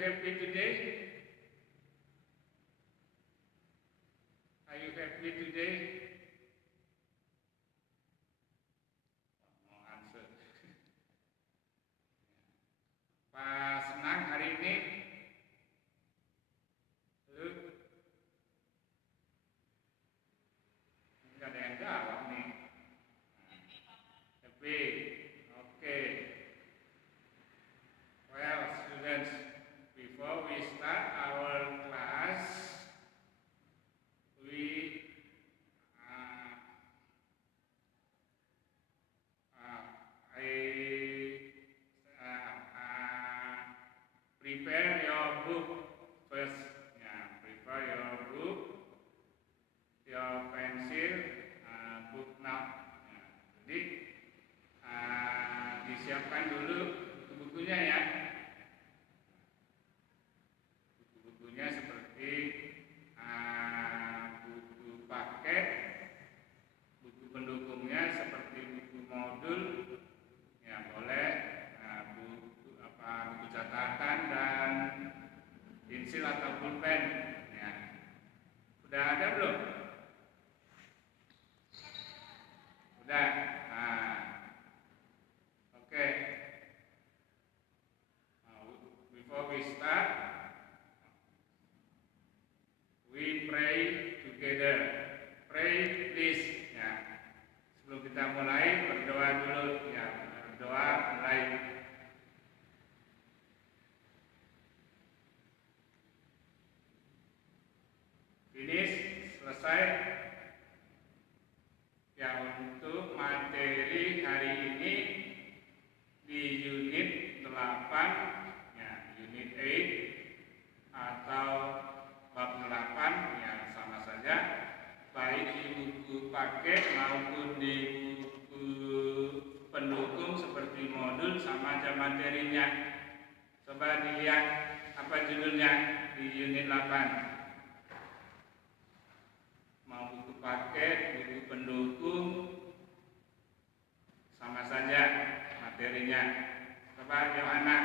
happy today? Are you happy today? No answer. Apa senang hari ini? Enggak ada yang jawab nih. Happy. Okay. Well, students, before we start our class, we prepare your book first. Prepare your book, your pencil, book note. Jadi disiapkan dulu buku-bukunya ya. Buku-bukunya seperti buku paket, buku pendukungnya seperti buku modul, ya boleh buku catatan dan pensil atau pulpen. Ya. Udah ada belum? Udah. Oke. Before we start, we pray together. Pray please. Ya. Sebelum kita mulai berdoa dulu. Ya, berdoa mulai. Finish, selesai. Ya, untuk materi hari ini di unit 8, ya, unit 8 atau bab 8, ya sama saja, baik di buku paket maupun di buku pendukung seperti modul sama aja materinya. Coba dilihat apa judulnya di unit 8. Mau buku paket, buku pendukung, sama saja materinya. Coba Yohana,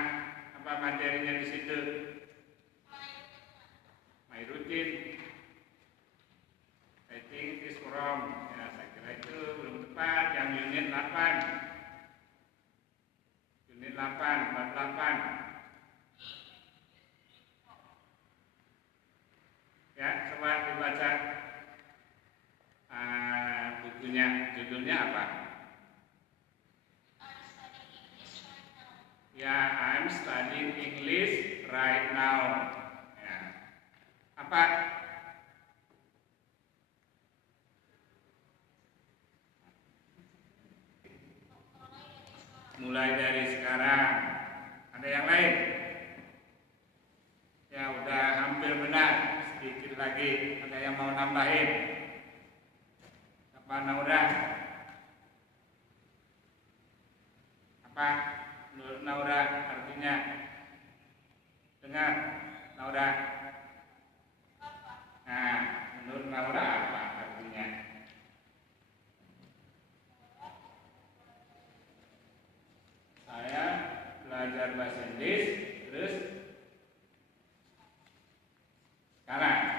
apa materinya di situ? My routine. I think it is wrong. Ya, saya kira itu belum tepat. Yang unit 8. Unit 8, bab 8. Ya, coba dibaca bukunya, judulnya apa? Ya, I'm studying English right now. Ya. Apa? Mulai dari sekarang. Ada yang lain? Ya, udah hampir benar. Sedikit lagi. Ada yang mau nambahin? Apa Naura? Apa menurut Naura artinya? Dengar Naura. Nah, menurut Naura apa artinya? Saya belajar bahasa Inggris terus sekarang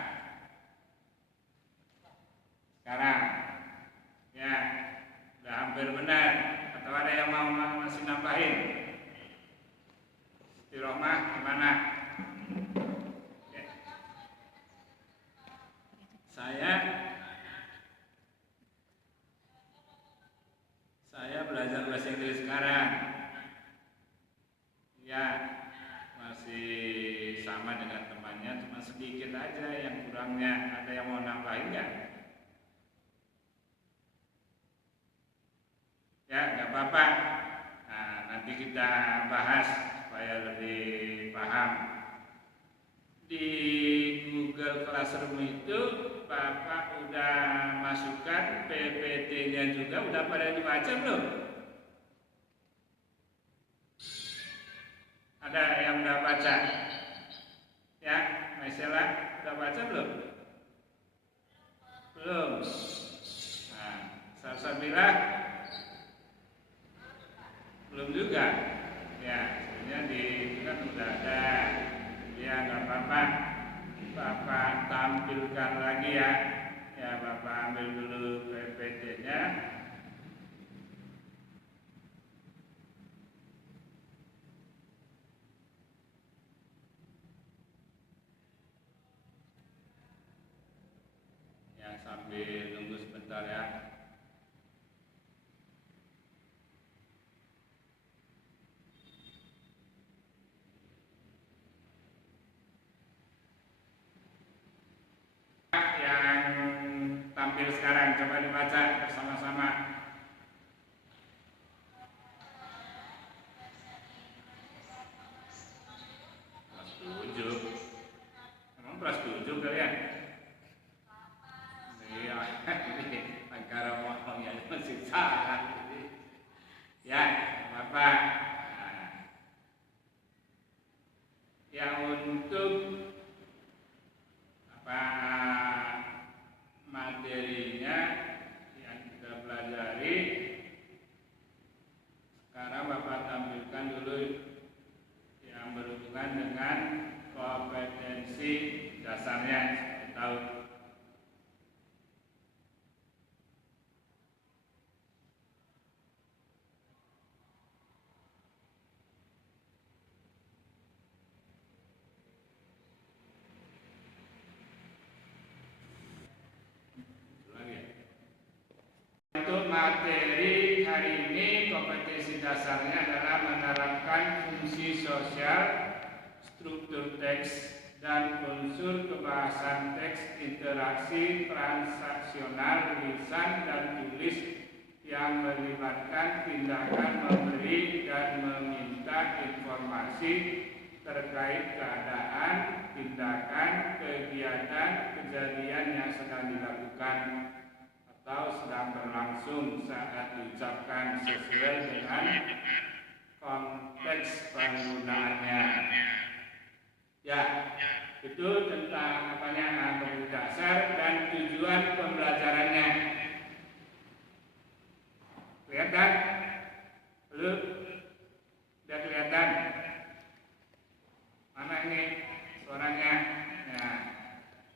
ya udah hampir benar. Atau ada yang mau masih nambahin? Istiqomah gimana? Ya. Saya belajar bahasa Inggris sekarang. Ya, masih sama dengan temannya, cuma sedikit aja yang kurangnya. Ada yang mau nambahin nggak? Ya, nggak apa-apa. Nah, nanti kita bahas supaya lebih paham. Di Google Classroom itu Bapak udah masukkan PPT-nya juga, udah pada dibaca belum? Ada yang udah baca? Ya, Maisela udah baca belum? Belum. Nah, Salsabila belum juga. Ya, sebenarnya di itu kan udah ada. Bapak tampilkan lagi ya. Ya, Bapak ambil dulu PPT-nya. Ya, sambil nunggu sebentar ya. Yang tampil sekarang coba dibaca bersama-sama. Kelas 7. Emang kelas 7 kalian? Iya, ini angkara ngomongnya masih salah. Ya, Bapak. Nah, yang untuk materinya yang kita pelajari sekarang Bapak tampilkan dulu yang berhubungan dengan kompetensi dasarnya. Tahu untuk materi hari ini, kompetensi dasarnya adalah menerapkan fungsi sosial, struktur teks, dan unsur kebahasan teks, interaksi transaksional lisan dan tulis yang melibatkan tindakan memberi dan meminta informasi terkait keadaan, tindakan, kegiatan, kejadian yang sedang dilakukan atau sedang berlangsung saat diucapkan sesuai dengan konteks penggunaannya. Ya, itu tentang kompetensi dasar dan tujuan pembelajarannya. Kelihatan? Belum? Sudah kelihatan? Mana ini suaranya? Nah,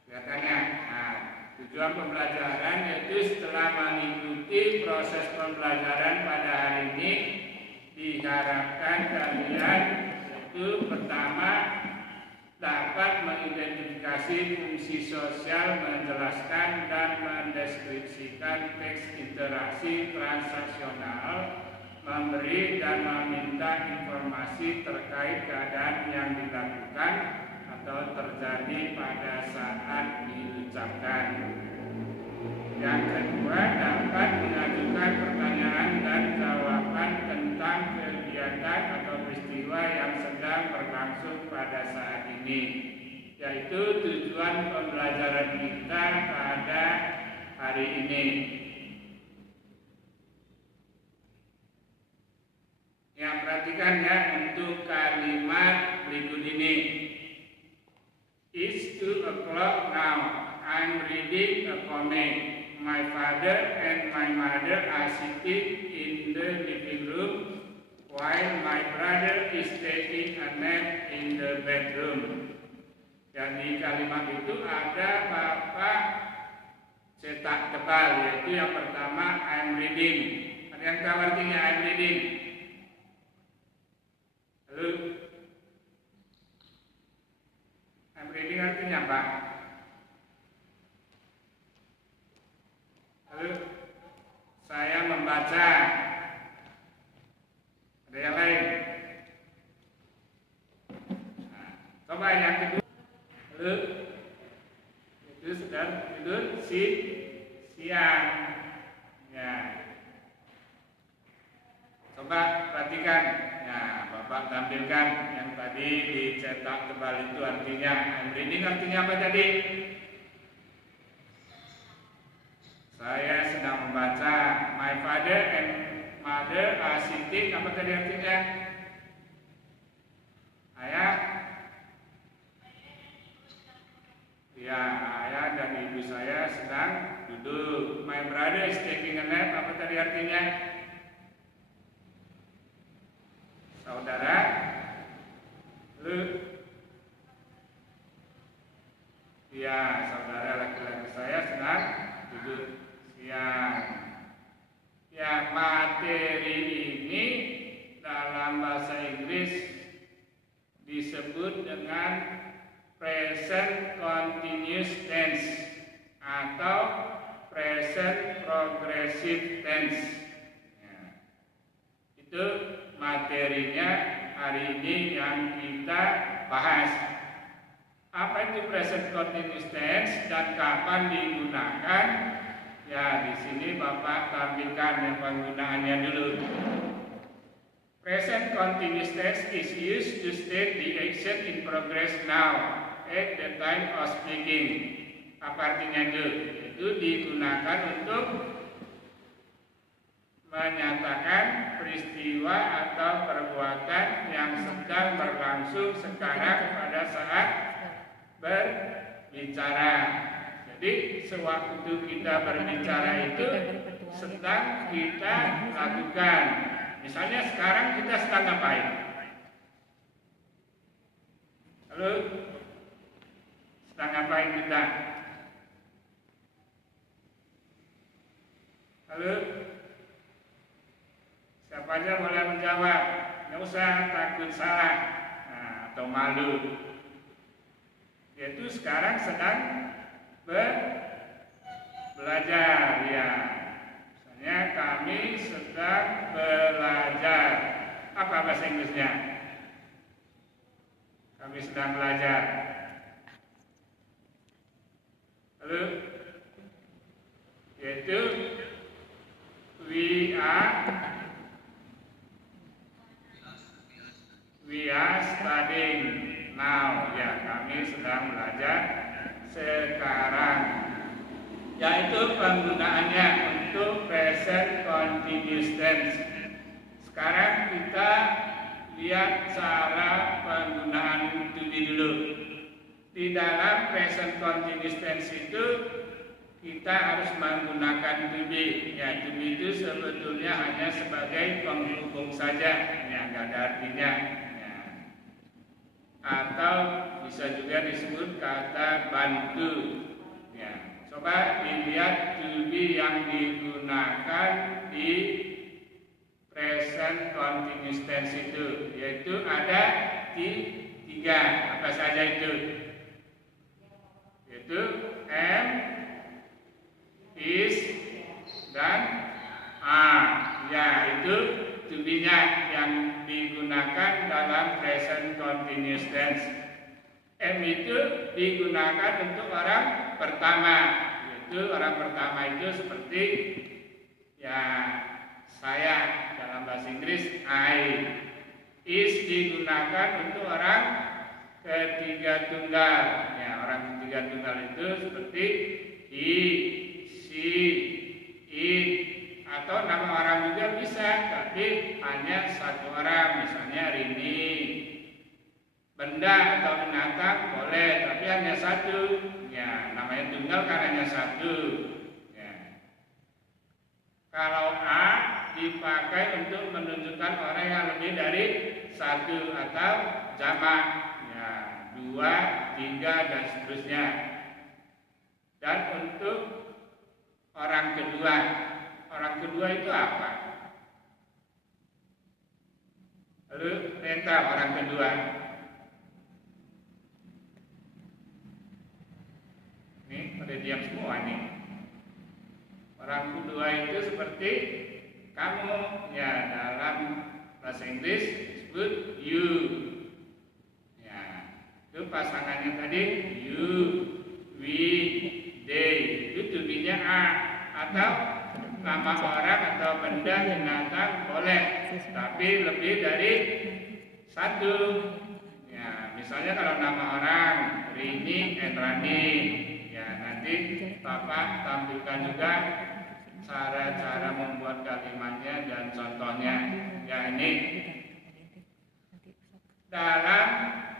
kelihatannya. Nah, tujuan pembelajaran yaitu setelah mengikuti proses pembelajaran pada hari ini diharapkan kalian yaitu pertama dapat mengidentifikasi fungsi sosial, menjelaskan dan mendeskripsikan teks interaksi transaksional, memberi dan meminta informasi terkait keadaan yang dilakukan atau terjadi pada saat diucapkan. Yang kedua, dapat mengajukan pertanyaan dan jawaban tentang kegiatan atau peristiwa yang sedang berlangsung pada saat ini, yaitu tujuan pembelajaran kita pada hari ini. Yang perhatikan ya untuk kalimat berikut ini. It's 2 o'clock now. I'm reading a comic. My father and my mother are sitting in the living room while my brother is taking a nap in the bedroom. Dan di kalimat itu ada Bapak cetak tebal, yaitu yang pertama I'm reading. Ada yang tahu artinya I'm reading? Lalu I'm reading artinya apa? Lalu saya membaca. Ada yang lain? Nah, coba yang kedua. Lalu itu sudah tidur siang. Ya. Coba perhatikan. Ya, Bapak tampilkan yang tadi dicetak tebal itu artinya. I'm reading artinya apa tadi? Saya sedang membaca. My father and mother are sitting. Apa tadi artinya? Ayah. Ya, ayah dan ibu saya sedang duduk. My brother is taking a nap. Apa tadi artinya? Saudara. Lu. Ya, saudara laki-laki saya sedang duduk siang. Ya, materi ini dalam bahasa Inggris disebut dengan present continuous tense atau present progressive tense. Ya, itu materinya hari ini yang kita bahas. Apa itu present continuous tense dan kapan digunakan? Ya, di sini Bapak tampilkan yang penggunaannya dulu. Present continuous tense is used to state the action in progress now at the time of speaking. Apa artinya itu? Itu digunakan untuk menyatakan peristiwa atau perbuatan yang sedang berlangsung sekarang pada saat berbicara. Jadi sewaktu kita berbicara itu sedang kita lakukan. Misalnya sekarang kita sedang ngapain? Halo? Sedang ngapain kita? Halo? Siapa aja boleh menjawab? Nggak usah takut salah atau malu. Yaitu sekarang sedang belajar, ya. Misalnya kami sedang belajar. Apa bahasa Inggrisnya? Kami sedang belajar. Halo? Yaitu we are studying now. Ya, kami sedang belajar sekarang. Yaitu penggunaannya untuk present continuous tense. Sekarang kita lihat cara penggunaan to be dulu. Di dalam present continuous tense itu kita harus menggunakan to be. Ya, to be itu sebetulnya hanya sebagai penghubung saja, ya, nggak ada artinya. Ya. Atau bisa juga disebut kata bantu. Ya, coba dilihat to be yang digunakan di present continuous tense itu, yaitu ada tiga. Apa saja itu? Yaitu am, is, dan are. Ya, itu to be-nya yang digunakan dalam present continuous tense. Am itu digunakan untuk orang pertama. Yaitu orang pertama itu seperti ya saya dalam bahasa Inggris I. Is digunakan untuk orang ketiga tunggal. Ya, orang ketiga tunggal itu seperti he, she, it, atau nama orang juga bisa, tapi hanya satu orang, misalnya Rini. Benda atau binatang boleh, tapi hanya satu. Ya, namanya tunggal karena hanya satu. Ya. Kalau a dipakai untuk menunjukkan orang yang lebih dari satu atau jamak. Ya, dua, tiga, dan seterusnya. Dan untuk orang kedua itu apa? Lalu perintah orang kedua. Ini pada diam semua nih. Orang kedua itu seperti kamu, ya, dalam bahasa Inggris disebut you. Ya, itu pasangannya tadi you, we, they. Itu to be-nya a. Atau nama orang atau benda binatang boleh, tapi lebih dari satu. Ya, misalnya kalau nama orang Rini and Rani. Ya, nanti Bapak tampilkan juga cara-cara membuat kalimatnya dan contohnya. Ya, ini dalam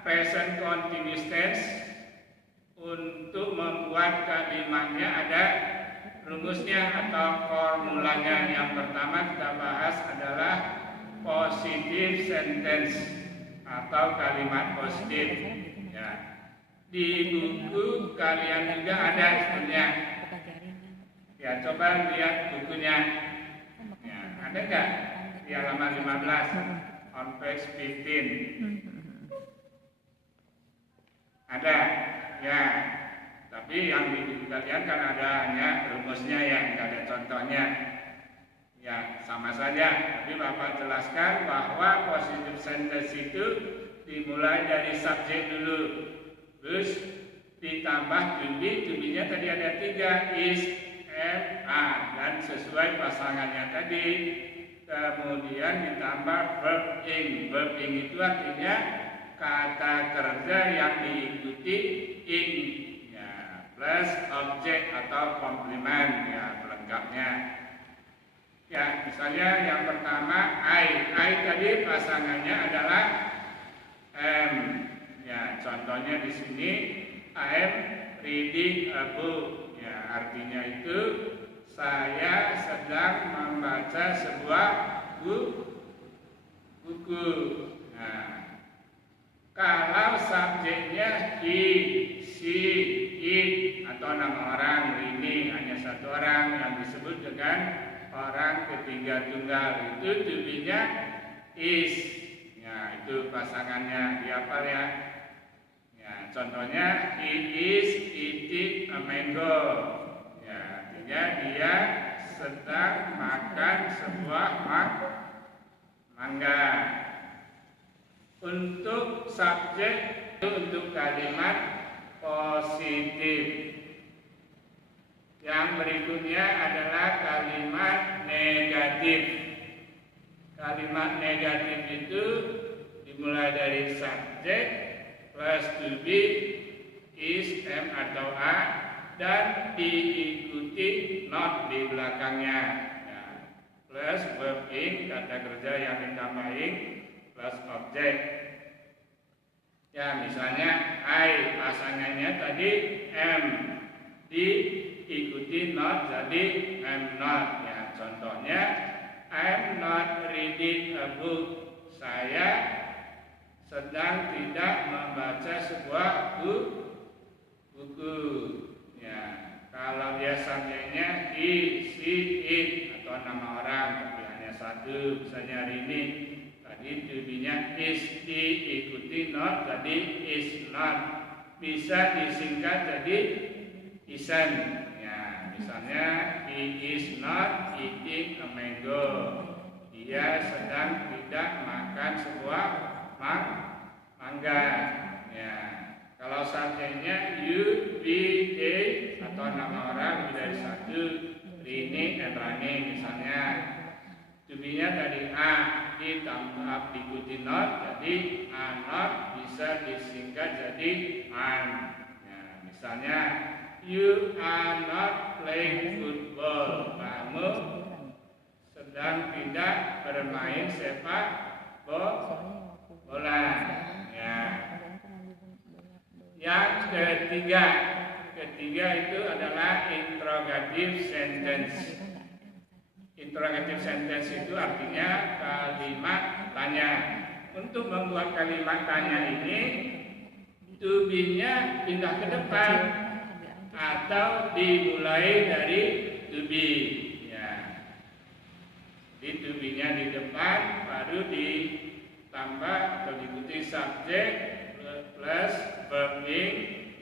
present continuous tense untuk membuat kalimatnya ada rumusnya atau formulanya. Yang pertama kita bahas adalah positive sentence atau kalimat positif. Ya. Di buku kalian juga ada sebenarnya. Ya, coba lihat bukunya. Ya, ada nggak? Di halaman 15, on page 15. Ada, ya. Tapi yang di buku kalian kan ada hanya rumusnya ya, nggak ada contohnya. Ya, sama saja. Tapi Bapak jelaskan bahwa positive sentence itu dimulai dari subjek dulu. Terus ditambah to be-nya tadi ada 3, is, am, are. Dan sesuai pasangannya tadi. Kemudian ditambah verb ing. Verb ing itu artinya kata kerja yang diikuti ing. Ya, plus objek atau komplement, ya, pelengkapnya. Ya, misalnya yang pertama I tadi pasangannya adalah am. Ya, contohnya di sini I am reading a book. Ya, artinya itu saya sedang membaca sebuah buku. Nah, kalau subjeknya he, she, it atau nama orang ini hanya satu orang yang disebut dengan orang ketiga tunggal, itu to be-nya is. Ya, itu pasangannya dihafal ya. Ya, contohnya he is eating a mango. Ya, artinya dia sedang makan sebuah mangga. Untuk subjek itu untuk kalimat positif. Yang berikutnya adalah kalimat negatif. Kalimat negatif itu dimulai dari subjek plus to be, is, am atau are, dan diikuti not di belakangnya. Ya, plus verb ing, kata kerja yang ditambahin, plus objek. Ya, misalnya I pasangannya tadi am, diikuti not jadi am not. Ya, contohnya I'm not reading a book. Saya sedang tidak membaca sebuah buku. Ya, kalau dia subjeknya he, she, it atau nama orang, tapi hanya satu, misalnya hari ini. Tadi to be-nya is, diikuti not jadi is not. Bisa disingkat jadi isn't. Ya, misalnya he is not eating a mango. Dia sedang tidak makan sebuah mangga. Ya, kalau subjeknya you, we, they atau nama orang lebih dari satu, Rini and Rani misalnya. To be-nya tadi a, ditambah diikuti not jadi a not, bisa disingkat jadi an. Ya, misalnya you are not playing football. Kamu sedang tidak bermain sepak bola. Ya. Yang ketiga itu adalah interrogative sentence. Interrogative sentence itu artinya kalimat tanya. Untuk membuat kalimat tanya ini, to be-nya pindah ke depan atau dimulai dari to be. Ya. Di to be-nya di depan, baru ditambah atau diikuti subjek plus verb ing,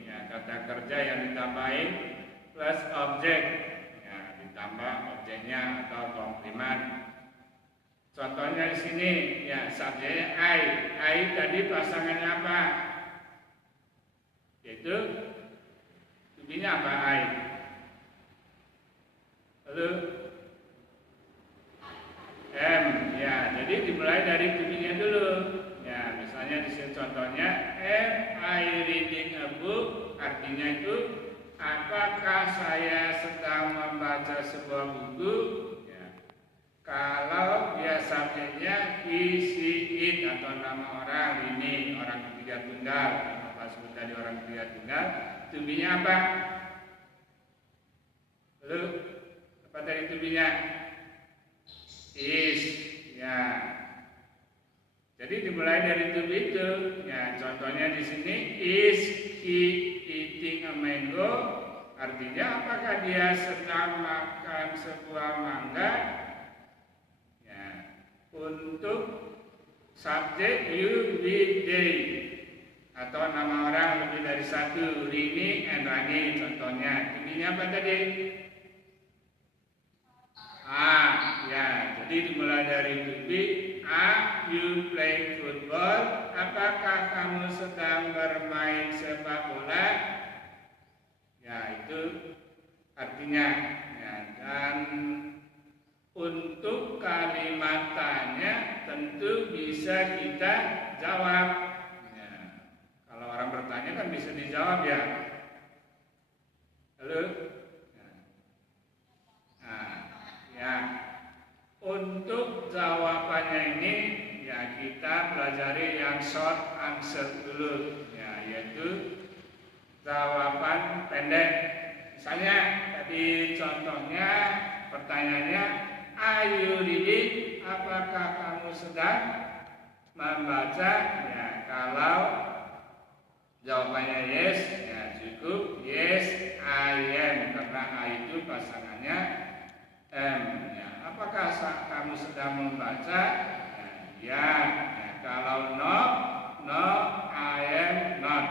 ya, kata kerja yang ditambahin plus objek, ya, ditambah objeknya atau komplement. Contohnya di sini, ya, subjeknya I tadi pasangannya apa? Yaitu to be-nya apa I? Lalu M, ya, jadi dimulai dari to be-nya dulu. Ya, misalnya di sini contohnya am I reading a book, artinya itu apakah saya sedang membaca sebuah buku? Ya. Kalau dia subjeknya he, she, it atau nama orang ini, orang ketiga tunggal, apa sebut tadi orang ketiga tunggal, to be-nya apa? Lalu apa tadi to be-nya? Is, ya. Jadi dimulai dari to be itu. Ya, contohnya di sini is he eating a mango? Artinya apakah dia sedang makan sebuah mangga? Ya, untuk subjek you, we, they, atau nama orang lebih dari satu, Rini and Rani contohnya. Ininya apa tadi? Ya, jadi dimulai dari to be. Are you playing football? Apakah kamu sedang bermain sepak bola? Ya, itu artinya. Ya, dan untuk kalimat tanya tentu bisa kita jawab. Ya, kalau orang bertanya kan bisa dijawab ya. Halo? Ya, untuk jawabannya ini ya kita pelajari yang short answer dulu. Ya, yaitu jawaban pendek. Misalnya tadi contohnya pertanyaannya, are you reading? Apakah kamu sedang membaca? Ya, kalau jawabannya yes, ya cukup yes I am, karena I itu pasangannya M. Ya, apakah kamu sedang membaca? Ya, kalau no I am not.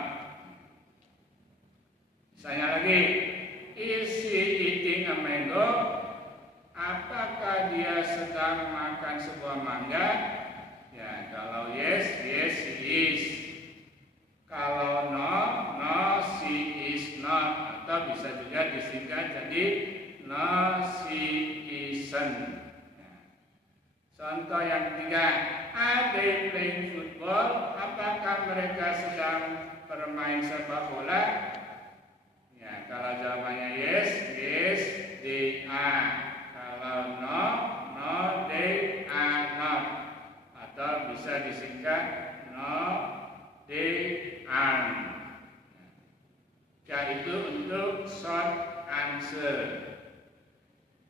Misalnya lagi, is he eating a mango? Apakah dia sedang makan sebuah mangga? Ya, kalau yes he is. Kalau no she is not. Atau bisa juga disingkat jadi no she isn't. Contoh yang ketiga, are they playing football? Apakah mereka sedang bermain sepak bola? Ya, kalau jawabannya yes they are. Kalau no they are not. Atau bisa disingkat no they aren't. Ya, itu untuk short answer.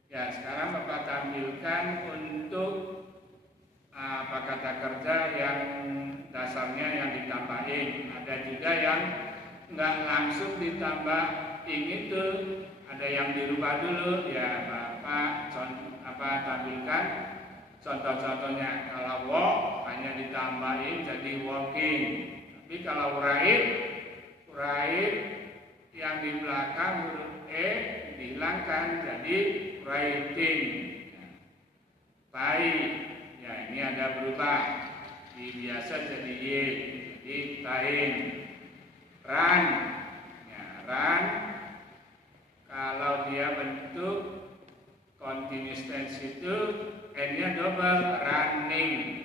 Ya, sekarang Bapak tampilkan untuk apa kata kerja yang dasarnya yang ditambahin. Ada juga yang nggak langsung ditambahin itu, ada yang dirubah dulu. Ya, Bapak tampilkan contoh-contohnya. Kalau walk hanya ditambahin jadi walking. Tapi kalau write yang di belakang huruf E dihilangkan jadi writing. Baik, ya ini ada berubah. Biasa jadi Y, jadi tain. Run, ya run. Kalau dia bentuk continuous tense itu N-nya double, running.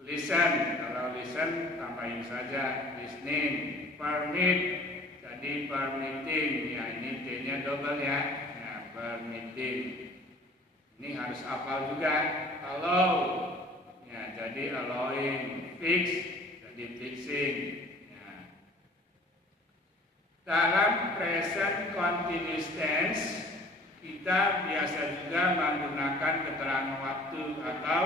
Listen, kalau listen tambahin saja listening. Permit, jadi permitting. Ya ini T-nya double ya. Permitting. Ini harus hafal juga. Allow, ya jadi allowing. Fix, jadi fixing. Ya. Dalam present continuous tense kita biasa juga menggunakan keterangan waktu atau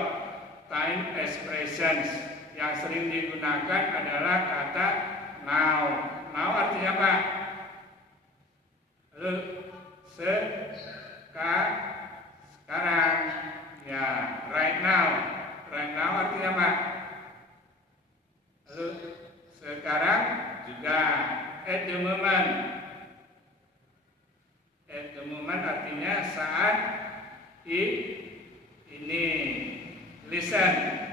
time expressions. Yang sering digunakan adalah kata now. Now artinya apa? Sekarang, ya right now artinya apa? Sekarang juga at the moment artinya saat ini. Listen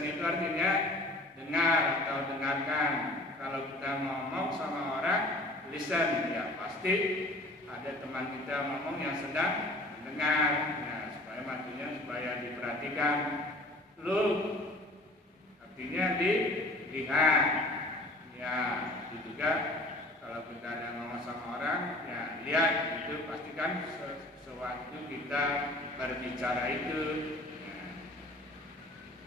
itu artinya dengar atau dengarkan. Kalau kita ngomong sama orang, listen, ya pasti ada teman kita ngomong yang sedang mendengar, ya supaya matinya supaya diperhatikan. Look artinya dilihat, ya itu juga kalau kita ada ngomong sama orang, ya lihat itu pastikan sewaktu kita berbicara itu.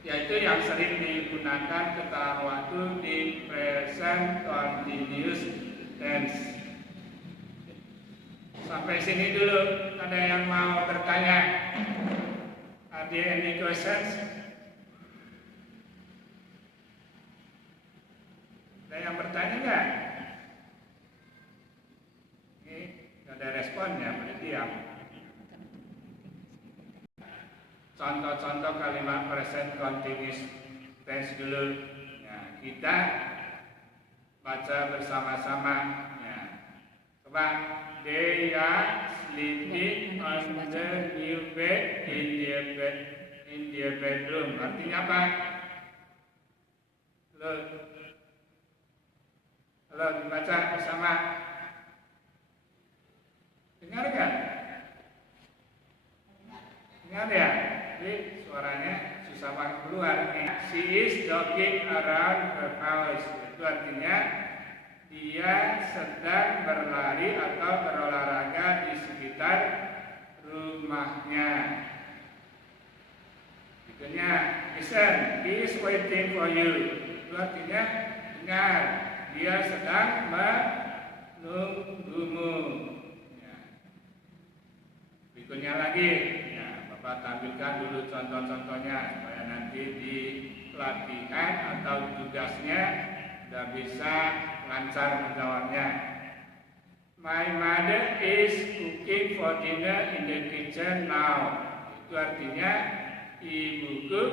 Yaitu yang sering digunakan keterangan waktu di present continuous tense. Sampai sini dulu, ada yang mau bertanya? Ada any questions? Ada yang bertanya nggak? Ini nggak ada responnya, pada diam. Contoh-contoh kalimat present continuous tense dulu. Ya, kita baca bersama-sama. Ya. Coba, they are sleeping on the new bed in their bedroom. Artinya apa? Halo, dibaca bersama. Dengar nggak? Dengar ya? Jadi suaranya susah banget keluar. She is jogging around her house. Itu artinya dia sedang berlari atau berolahraga di sekitar rumahnya. Berikutnya, listen, he is waiting for you. Itu artinya dengar, dia sedang menunggumu. Ya. Berikutnya lagi, ya, Bapak tampilkan dulu contoh-contohnya supaya nanti di pelatihan atau tugasnya sudah bisa lancar menjawabnya. My mother is cooking for dinner in the kitchen now. Itu artinya ibuku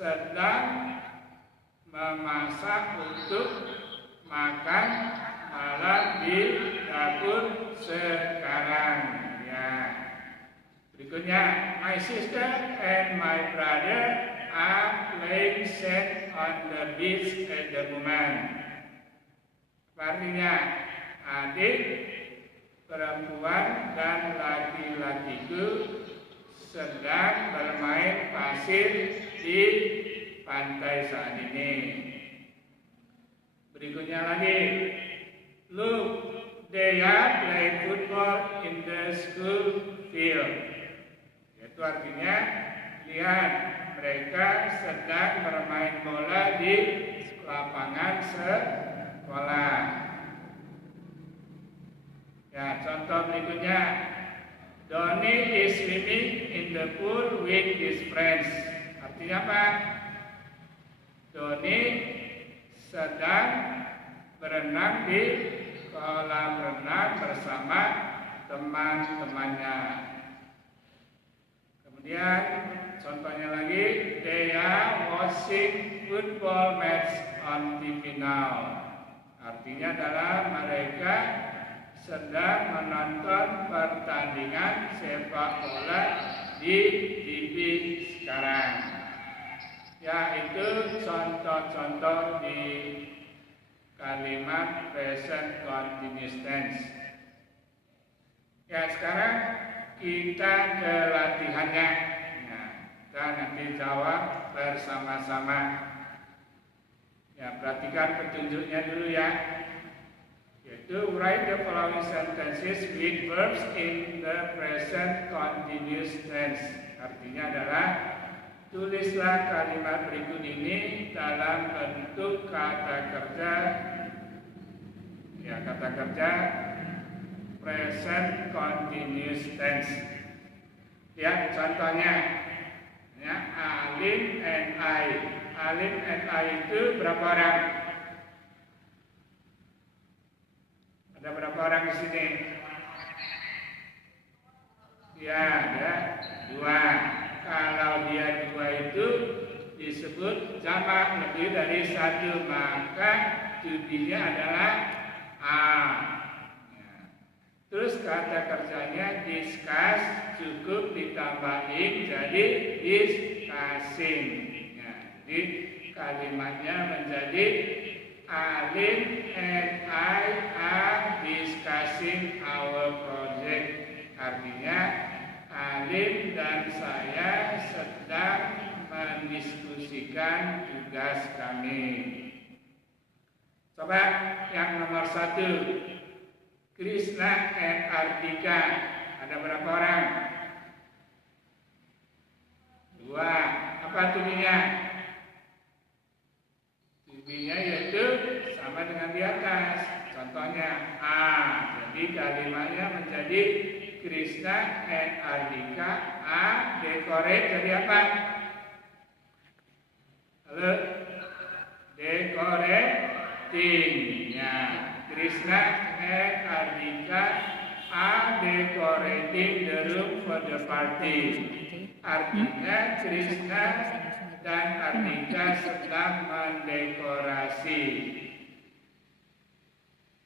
sedang memasak untuk makan malam di dapur sekarang. Ya. Berikutnya, my sister and my brother are playing sand on the beach at the moment. Artinya, adik, perempuan, dan laki-lakiku sedang bermain pasir di pantai saat ini. Berikutnya lagi, look, they are playing football in the school field. Itu artinya, lihat, mereka sedang bermain bola di lapangan sekolah. Ya, contoh berikutnya, Donny is swimming in the pool with his friends. Artinya apa? Donny sedang berenang di kolam renang bersama teman-temannya. Kemudian contohnya lagi, they are watching football match on TV now. Artinya adalah mereka sedang menonton pertandingan sepak bola di TV sekarang. Ya, itu contoh-contoh di kalimat present continuous tense. Ya, sekarang kita ke latihannya. Nah, kita nanti jawab bersama-sama. Ya, perhatikan petunjuknya dulu ya. Yaitu write the following sentences with verbs in the present continuous tense. Artinya adalah tulislah kalimat berikut ini dalam bentuk kata kerja. Ya, kata kerja present continuous tense. Ya, contohnya ya, Alim and I. Alim and I itu berapa orang? Ada berapa orang di sini? Ya, ada 2. Kalau dia 2 itu disebut jamak lebih dari 1, maka tujuannya adalah A. Ya. Terus kata kerjanya discuss cukup ditambahin jadi discussing. Ya, jadi kalimatnya menjadi Alim and I are discussing our project. Artinya Alim dan saya sedang mendiskusikan tugas kami. Coba yang nomor 1, Krishna and Ardika. Ada berapa orang? 2. Apa tulisannya? Tulisannya yaitu sama dengan di atas. Contohnya A. Jadi kalimatnya menjadi Krishna and Ardika A decorate jadi apa? Halo? decorating. Ya, Krishna and Ardika are decorating the room for the party. Artinya Krishna dan Ardika sedang mendekorasi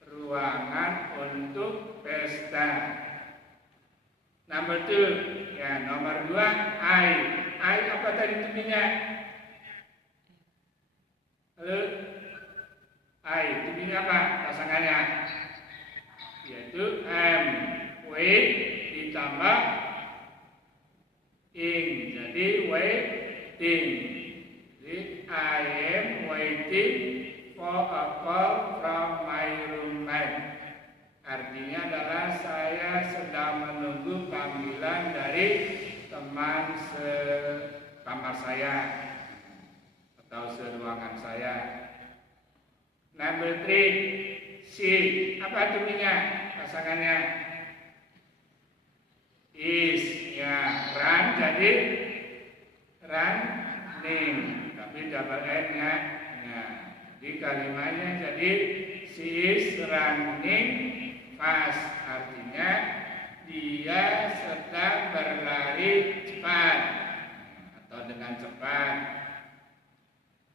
ruangan untuk pesta. Nomor 2, ya nomor 2, I apa tadi tulisannya? Halo, I tulisannya apa pasangannya? Yaitu M, wait ditambah ing, jadi waiting. Jadi I am waiting for a call from my roommate. Artinya adalah saya sedang menunggu panggilan dari teman sekamar saya atau seruangan saya. Number 3, C. Apa tulisannya pasangannya? Is. Ya, run jadi running, tapi double N-nya. Ya, jadi kalimatnya jadi she is running fast, artinya dia sedang berlari cepat atau dengan cepat.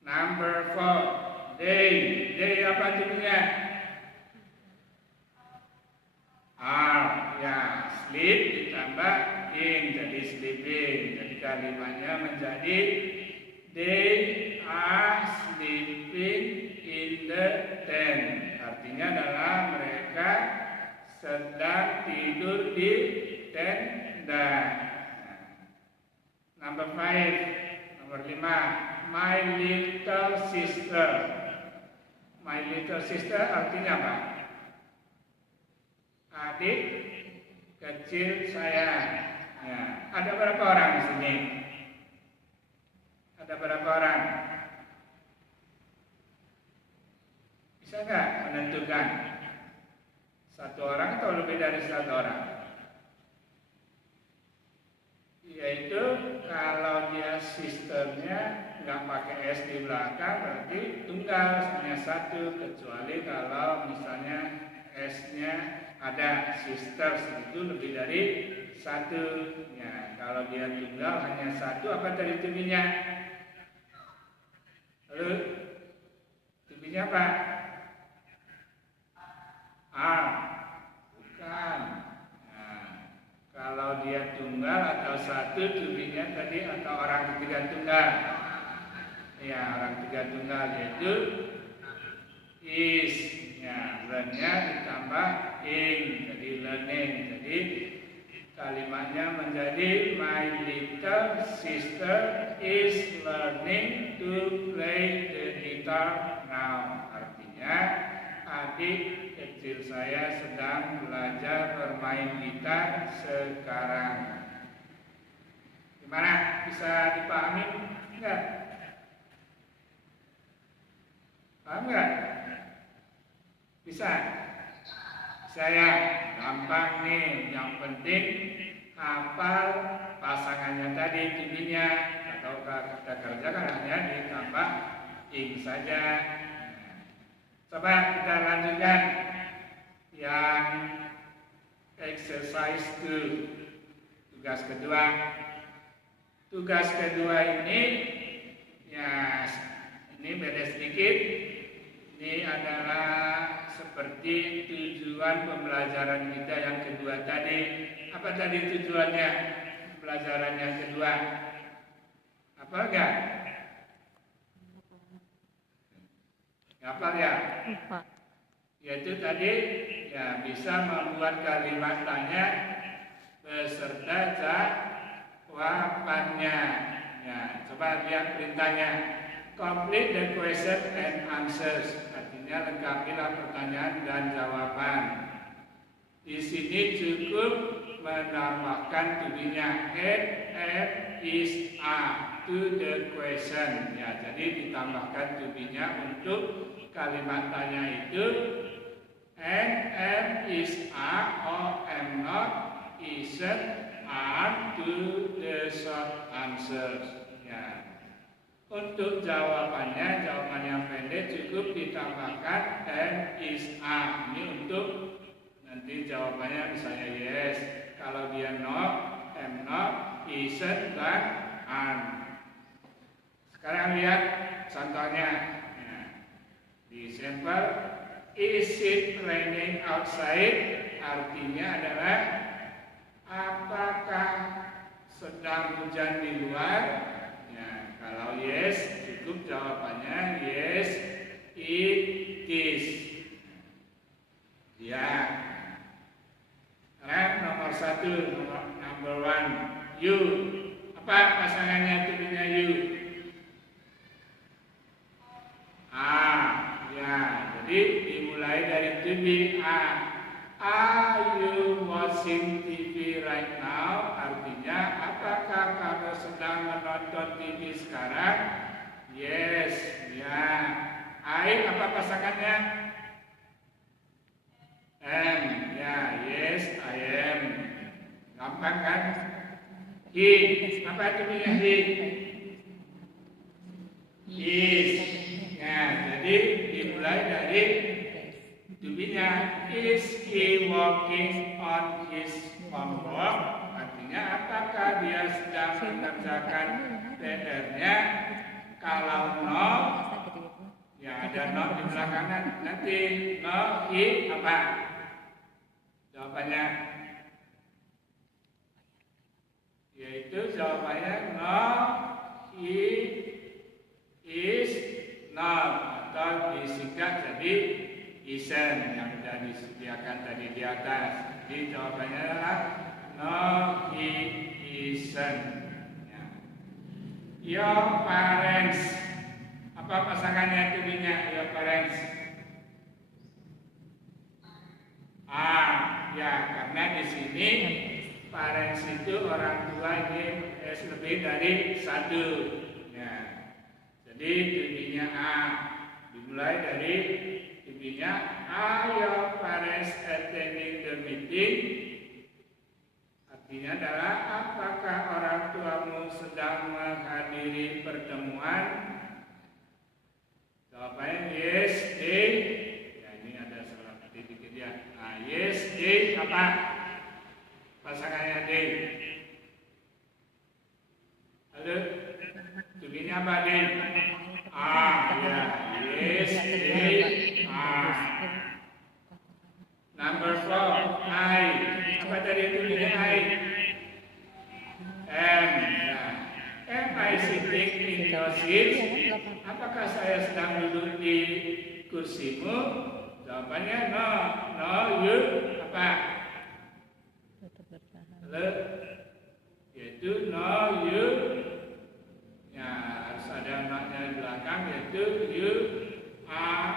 Number 4, day apa tulisannya? R, ya, sleep ditambah in, jadi sleeping. Jadi kalimatnya menjadi they are sleeping in the tent. Artinya adalah mereka sedang tidur di tenda. Number 5, nomor 5, my little sister. My little sister artinya apa? Adik kecil saya. Ya, ada berapa orang di sini? Ada berapa orang? Bisa nggak menentukan? Satu orang atau lebih dari satu orang? Yaitu kalau dia sisternya nggak pakai S di belakang berarti tunggal, hanya satu, kecuali kalau misalnya S-nya ada sisters itu lebih dari satu. Ya, kalau dia tunggal hanya satu, apa tadi tulisannya? Lalu tulisannya apa? R, bukan. Nah, kalau dia tunggal atau satu tulisannya tadi atau orang ketiga tunggal. Ya, orang ketiga tunggal yaitu is. Ya, learn-nya ditambah ing, jadi learning. Jadi kalimatnya menjadi my little sister is learning to play the guitar now. Artinya adik kecil saya sedang belajar bermain gitar sekarang. Gimana? Bisa dipahami enggak? Paham enggak? Bisa? Saya gampang nih, yang penting hafal pasangannya tadi tulisannya, atau kita kerjakan hanya ditambah ing saja. Coba kita lanjutkan yang exercise 2, tugas kedua. Tugas kedua ini ya ini beda sedikit. Ini adalah seperti tujuan pembelajaran kita yang kedua tadi. Apa tadi tujuannya? Pembelajaran yang kedua. Apa enggak? Apa ya? Yaitu tadi ya bisa membuat kalimat tanya beserta jawabannya. Ya, coba lihat perintahnya. Complete the question and answers. Artinya lengkapilah pertanyaan dan jawaban. Di sini cukup menambahkan tulisannya add is are to the question. Ya, jadi ditambahkan tulisannya untuk kalimat tanya itu am is are or am not isn't are to the short answers. Ya. Untuk jawaban yang pendek cukup ditambahkan and is are. Ini untuk nanti jawabannya misalnya yes. Kalau dia not, am not, isn't, dan aren't. Sekarang lihat contohnya. Ya. Di sampel, is it raining outside? Artinya adalah apakah sedang hujan di luar? Ya, kalau yes, cukup jawabannya yes, it is. Ya. Sekarang nomor 1, number 1, you. Apa pasangannya tulisannya you? Ya. Jadi dimulai dari to be Are you watching TV right now? Artinya, apakah kamu sedang menonton TV sekarang? Yes, ya. I apa pasangannya? Am, ya. Yes, I am. Gampang kan? He, apa artinya he? Is. Ya, jadi dimulai dari tubinya is he working on his homework? Artinya apakah dia sedang mengerjakan PR-nya? Kalau no, ya ada no di belakangnya. Nanti no, he apa? Jawabannya yaitu jawabannya no, he is not, atau disingkat jadi isn't yang sudah disediakan tadi di atas. Jadi jawabannya adalah no, he isn't. Ya. Your parents. Apa pasangannya tulisannya your parents? Ya, karena di sini parents itu orang tua ini lebih dari satu. Ya. Jadi tulisannya dimulai dari are your parents attending the meeting? Artinya adalah apakah orang tuamu sedang menghadiri pertemuan? Jawabannya yes, they. Ya, ini ada salah titik dia. Yes, they apa? Pasangannya they. Lalu tulisannya apa they? Ya, yes, they. Number 4, I. Apa tadi tulisannya I? Am. Am I sitting in your seat? Apakah saya sedang duduk di kursimu? Jawabannya no. No, you apa? Yaitu no, you. Ya, harus ada no-nya di belakang, yaitu you are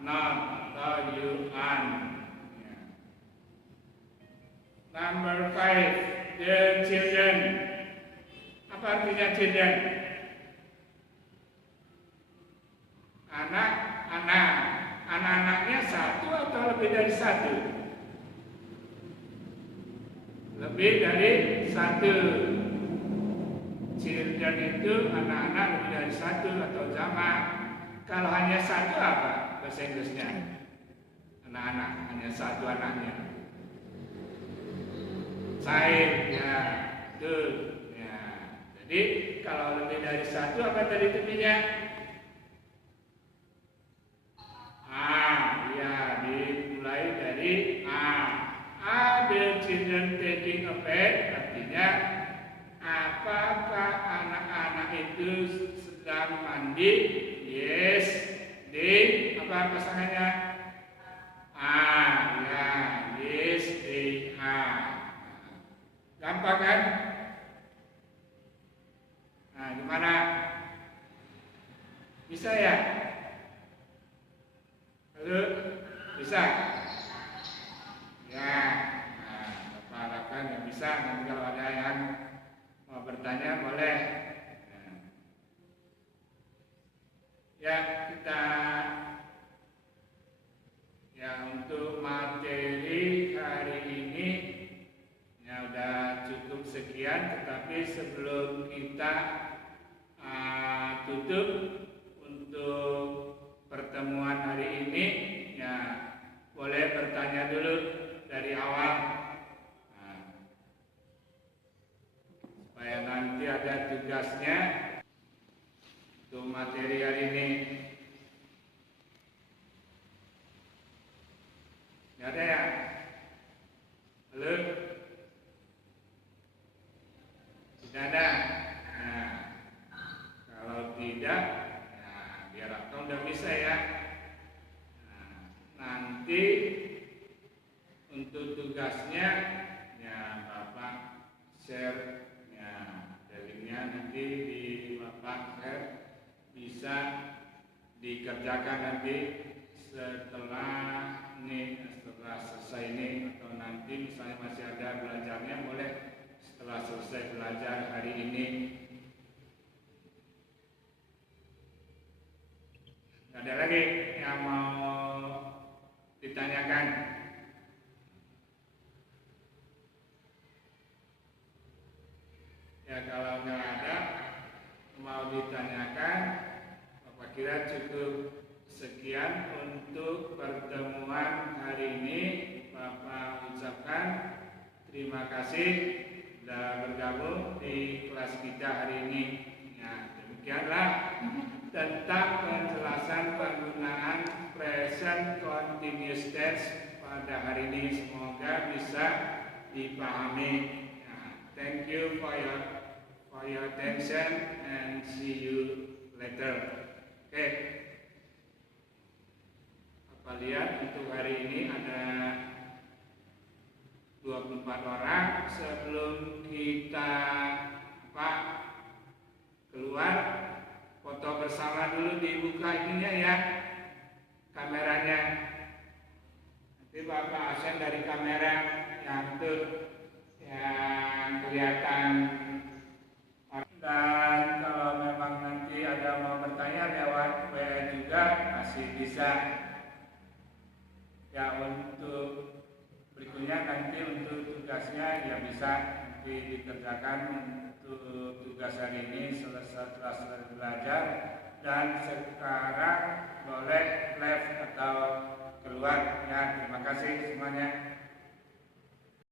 not atau you aren't. Number 5, the children. Apa artinya children? Anak-anak. Anak-anaknya satu atau lebih dari satu? Lebih dari satu. Children itu anak-anak lebih dari satu atau jamak. Kalau hanya satu apa bahasa Inggrisnya? Anak-anak, hanya satu anaknya. Child, ya, betul. Ya. Jadi kalau lebih dari satu apa tadi tulisannya? Ya, dimulai dari Are the children taking a bath? Artinya apakah anak-anak itu sedang mandi? Yes, they. Apa pasangannya? Ya, yes, they are. Gampang kan? Nah, gimana? Bisa ya? Halo? Bisa? Ya, Bapak harapkan yang bisa. Nanti kalau ada yang mau bertanya boleh. Ya, kita untuk materi hari ini udah cukup sekian, tetapi sebelum kita tutup itu untuk pertemuan hari ini ya boleh bertanya dulu dari awal supaya nanti ada tugasnya untuk materi hari ini. Ada ya? Halo? Tidak ada? Nah, kalau tidak, nah, biar akang udah bisa ya. Nah, nanti untuk tugasnya, ya Bapak share, ya linknya nanti di Bapak share, bisa dikerjakan nanti setelah selesai ini, atau nanti misalnya masih ada belajarnya boleh setelah selesai belajar hari ini. Ada lagi yang mau ditanyakan? Ya kalau nggak ada mau ditanyakan, Bapak kira cukup sekian untuk pertemuan hari ini. Bapak ucapkan terima kasih sudah bergabung di kelas kita hari ini. Ya, demikianlah tentang penjelasan penggunaan present continuous tense pada hari ini. Semoga bisa dipahami. Thank you for your attention and see you later. Oke. Apa lihat untuk hari ini ada 24 orang. Sebelum kita keluar, foto bersama dulu, dibuka ininya ya, kameranya. Nanti Bapak absen dari kamera yang tuh yang kelihatan. Dan kalau memang nanti ada mau bertanya lewat WA juga masih bisa. Ya untuk berikutnya nanti untuk tugasnya ya bisa nanti dikerjakan untuk tugas hari ini setelah selesai belajar. Dan sekarang boleh live atau keluar ya. Terima kasih semuanya.